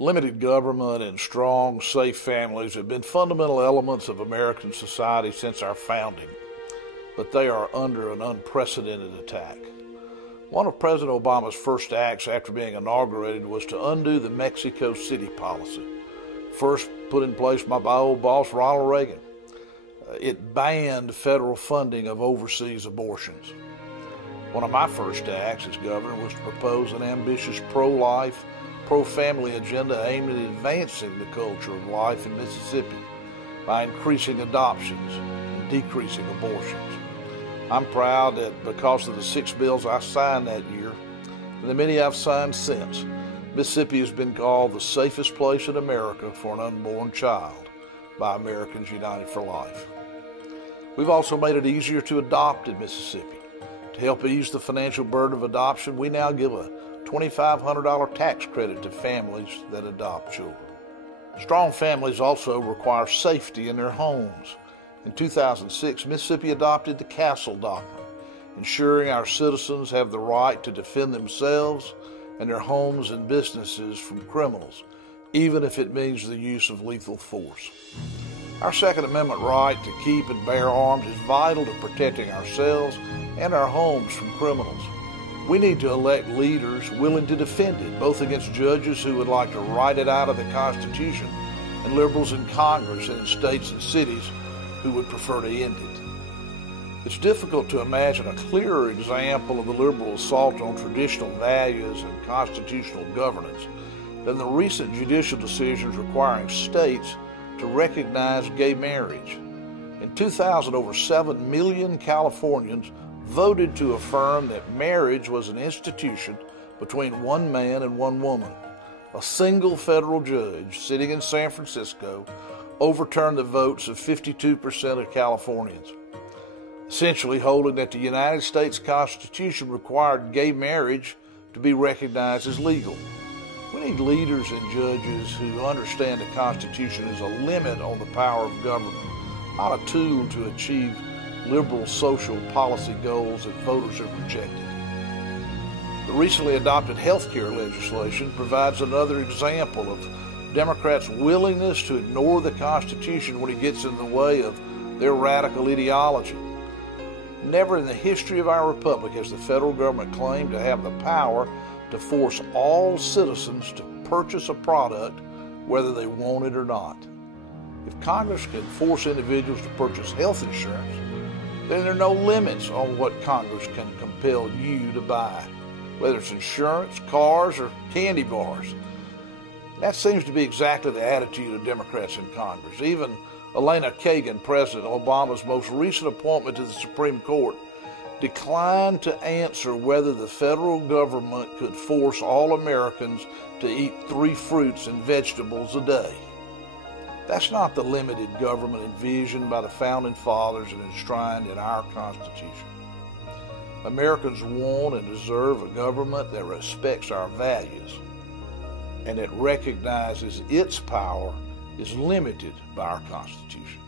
Limited government and strong, safe families have been fundamental elements of American society since our founding, but they are under an unprecedented attack. One of President Obama's first acts after being inaugurated was to undo the Mexico City policy, first put in place by my old boss, Ronald Reagan. It banned federal funding of overseas abortions. One of my first acts as governor was to propose an ambitious pro-life, pro-family agenda aimed at advancing the culture of life in Mississippi by increasing adoptions and decreasing abortions. I'm proud that because of the 6 bills I signed that year, and the many I've signed since, Mississippi has been called the safest place in America for an unborn child by Americans United for Life. We've also made it easier to adopt in Mississippi. To help ease the financial burden of adoption, we now give a $2,500 tax credit to families that adopt children. Strong families also require safety in their homes. In 2006, Mississippi adopted the Castle Doctrine, ensuring our citizens have the right to defend themselves and their homes and businesses from criminals, even if it means the use of lethal force. Our Second Amendment right to keep and bear arms is vital to protecting ourselves and our homes from criminals. We need to elect leaders willing to defend it, both against judges who would like to write it out of the Constitution and liberals in Congress and in states and cities who would prefer to end it. It's difficult to imagine a clearer example of the liberal assault on traditional values and constitutional governance than the recent judicial decisions requiring states to recognize gay marriage. In 2000, over 7 million Californians voted to affirm that marriage was an institution between one man and one woman. A single federal judge sitting in San Francisco overturned the votes of 52% of Californians, essentially holding that the United States Constitution required gay marriage to be recognized as legal. We need leaders and judges who understand the Constitution is a limit on the power of government, not a tool to achieve liberal social policy goals that voters have rejected. The recently adopted health care legislation provides another example of Democrats' willingness to ignore the Constitution when it gets in the way of their radical ideology. Never in the history of our republic has the federal government claimed to have the power to force all citizens to purchase a product whether they want it or not. If Congress can force individuals to purchase health insurance, then there are no limits on what Congress can compel you to buy, whether it's insurance, cars, or candy bars. That seems to be exactly the attitude of Democrats in Congress. Even Elena Kagan, President Obama's most recent appointment to the Supreme Court, declined to answer whether the federal government could force all Americans to eat 3 fruits and vegetables a day. That's not the limited government envisioned by the Founding Fathers and enshrined in our Constitution. Americans want and deserve a government that respects our values and that recognizes its power is limited by our Constitution.